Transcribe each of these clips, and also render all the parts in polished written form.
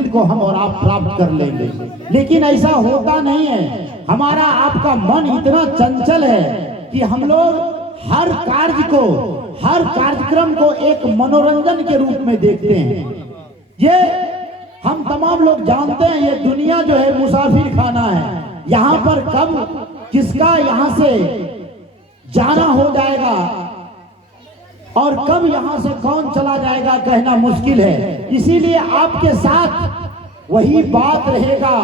मंजिल को हम और आप प्राप्त कर लेंगे, लेकिन ऐसा होता नहीं है। हमारा आपका मन इतना चंचल है कि हम लोग हर कार्य को, हर कार्यक्रम को एक मनोरंजन के रूप में देखते हैं। ये हम तमाम लोग जानते हैं, ये दुनिया जो है मुसाफिर खाना है। यहाँ पर कब किसका यहाँ से जाना हो जाएगा और कब यहाँ से कौन चला जाएगा कहना मुश्किल है। इसीलिए आपके साथ वही बात रहेगा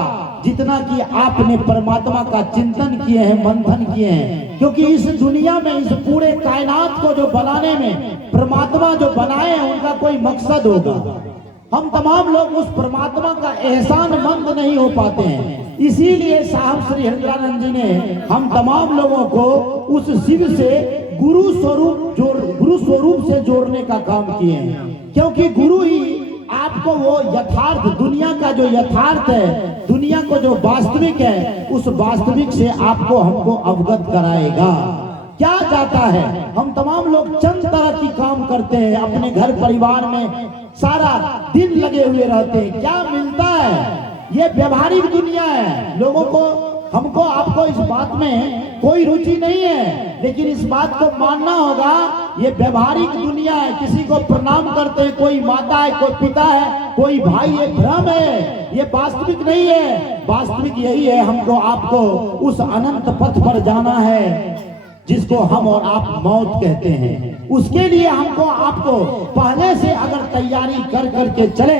जितना कि आपने परमात्मा का चिंतन किए हैं, मंथन किए हैं। क्योंकि इस दुनिया में, इस पूरे कायनात को जो बनाने में परमात्मा जो बनाए हैं उनका कोई मकसद होगा। हम तमाम लोग उस परमात्मा का एहसानमंद नहीं हो पाते हैं। इसीलिए साहब श्री हरिद्रानंद जी ने हम तमाम लोगों को उस शिव से गुरु स्वरूप से जोड़ने का काम किए हैं। क्योंकि गुरु ही आपको वो यथार्थ, दुनिया का जो यथार्थ है, दुनिया को जो वास्तविक है, उस वास्तविक से आपको हमको अवगत कराएगा। क्या जाता है, हम तमाम लोग चंद तरह की काम करते हैं, अपने घर परिवार में सारा दिन लगे हुए रहते हैं। क्या मिलता है? ये व्यवहारिक दुनिया है। लोगों को, हमको, आपको इस बात में कोई रुचि नहीं है, लेकिन इस बात को मानना होगा, ये व्यवहारिक दुनिया है। किसी को प्रणाम करते हैं, कोई माता है, कोई पिता है, कोई भाई, ये भ्रम है, ये वास्तविक नहीं है। वास्तविक यही है, हमको आपको उस अनंत पथ पर जाना है जिसको हम और आप मौत कहते हैं। उसके लिए हमको आपको पहले से अगर तैयारी कर करके चले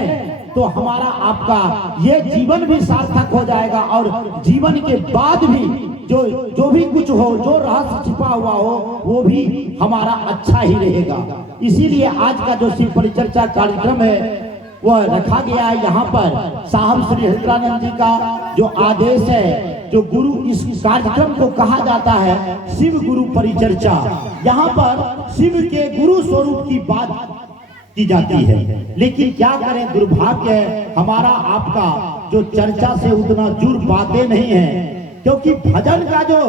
तो हमारा आपका ये जीवन भी सार्थक हो जाएगा, और जीवन के बाद भी जो भी कुछ हो, जो रहस्य छिपा हुआ हो, वो भी हमारा अच्छा ही रहेगा। इसीलिए आज का जो शिव परिचर्चा कार्यक्रम है वह रखा गया है। यहाँ पर साहब श्री हरिद्रानंद जी का जो आदेश है, जो गुरु, इस कार्यक्रम को कहा जाता है शिव गुरु परिचर्चा। यहाँ पर शिव के गुरु स्वरूप की बात की जाती है, लेकिन क्या करें, दुर्भाग्य है हमारा आपका जो चर्चा से उतना जुड़ पाते नहीं है। क्योंकि भजन का जो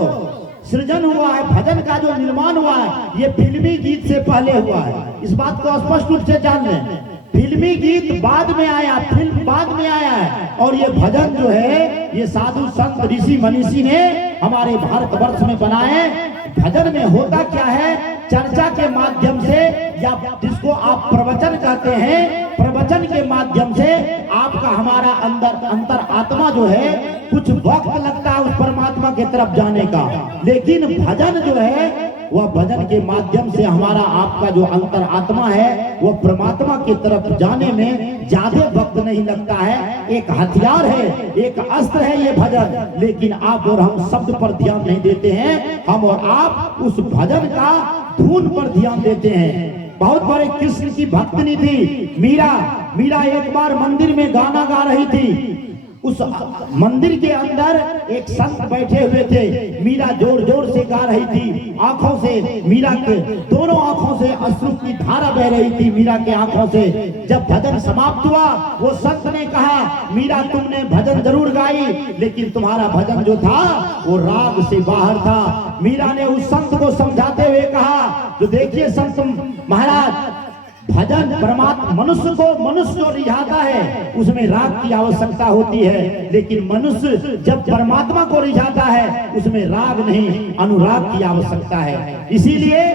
सृजन हुआ है, भजन का जो निर्माण हुआ है, ये फिल्मी गीत से पहले हुआ है। इस बात को स्पष्ट रूप से जान लें। फिल्मी गीत बाद में आया, फिल्म बाद में आया है, और ये भजन जो है ये साधु संत ऋषि मनीषी ने हमारे भारतवर्ष में बनाए। भजन में होता क्या है, चर्चा के माध्यम से, या जिसको आप प्रवचन कहते हैं, प्रवचन के माध्यम से आपका हमारा अंतर आत्मा जो है, कुछ वक्त लगता है उस परमात्मा की तरफ जाने का, लेकिन भजन जो है वह भजन के माध्यम से हमारा आपका जो अंतर आत्मा है वह परमात्मा की तरफ जाने में ज्यादा वक्त नहीं लगता है। एक हथियार है, एक अस्त्र है ये भजन, लेकिन आप और हम शब्द पर ध्यान नहीं देते हैं। हम और आप उस भजन का धुन पर ध्यान देते हैं। बहुत बड़े कृष्ण की भक्तनी थी मीरा एक बार मंदिर में गाना गा रही थी। उस मंदिर के अंदर एक संत बैठे हुए थे। मीरा जोर जोर से गा रही थी, आंखों से, मीरा के दोनों आंखों से अश्रु की धारा बह रही थी मीरा के आंखों से। जब भजन समाप्त हुआ, वो संत ने कहा, मीरा तुमने भजन जरूर गाई, लेकिन तुम्हारा भजन जो था वो राग से बाहर था। मीरा ने उस संत को समझाते हुए कहा, तो देखिए संत महाराज, भजन परमात्मा मनुष्य जो रिझाता है उसमें राग की आवश्यकता होती है, लेकिन मनुष्य जब परमात्मा को रिझाता है उसमें राग नहीं, अनुराग की आवश्यकता है। इसीलिए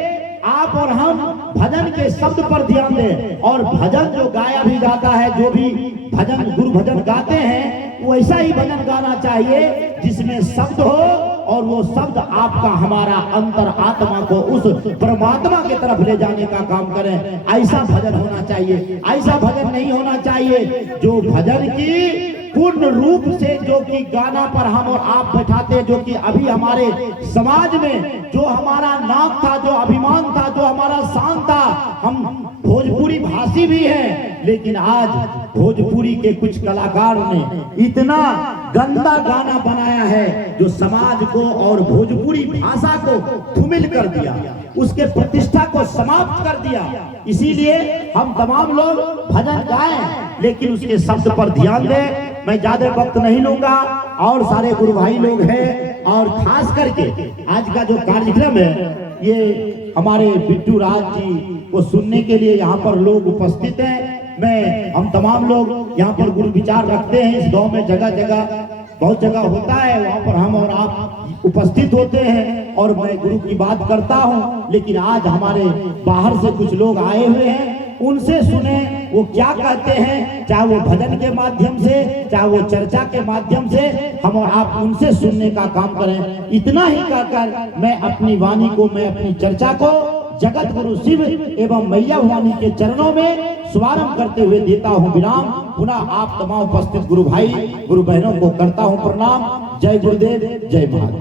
आप और हम भजन के शब्द पर ध्यान दें, और भजन जो गाया भी जाता है, जो भी भजन गुरु भजन गाते हैं, वैसा ही भजन गाना चाहिए जिसमें शब्द हो, और वो शब्द आपका हमारा अंतर आत्मा को उस परमात्मा की तरफ ले जाने का काम करें। ऐसा भजन होना चाहिए। ऐसा भजन नहीं होना चाहिए जो भजन की पूर्ण रूप से, जो कि गाना पर हम और आप बैठाते, जो कि अभी हमारे समाज में जो हमारा नाम था, जो अभिमान था, जो हमारा शान था, हम भोजपुरी भाषी भी हैं, लेकिन आज भोजपुरी के कुछ कलाकार ने इतना गंदा गाना बनाया है जो समाज को और भोजपुरी भाषा को धूमिल कर दिया, उसके प्रतिष्ठा को समाप्त कर दिया। इसीलिए हम तमाम लोग भजन गाएं, लेकिन उसके शब्द पर ध्यान दें। मैं ज्यादा वक्त नहीं लूंगा, और सारे गुरु भाई लोग हैं, और खास करके आज का जो कार्यक्रम है ये हमारे बिट्टू राज जी को सुनने के लिए यहाँ पर लोग उपस्थित हैं। हम तमाम लोग यहाँ पर गुरु विचार रखते हैं। इस गांव में जगह जगह बहुत जगह होता है, वहाँ पर हम और आप उपस्थित होते हैं और मैं गुरु की बात करता हूँ। लेकिन आज हमारे बाहर से कुछ लोग आए हुए हैं, उनसे सुने वो क्या कहते हैं, चाहे वो भजन के माध्यम से, चाहे वो चर्चा के माध्यम से, हम और आप उनसे सुनने का काम करें। इतना ही कहकर मैं अपनी वाणी को, मैं अपनी चर्चा को जगत गुरु शिव एवं मैया भवानी के चरणों में शुभारंभ करते हुए देता हूँ विराम। पुनः आप तमाम उपस्थित गुरु भाई गुरु बहनों को करता हूँ प्रणाम। जय गुरुदेव, जय महादेव।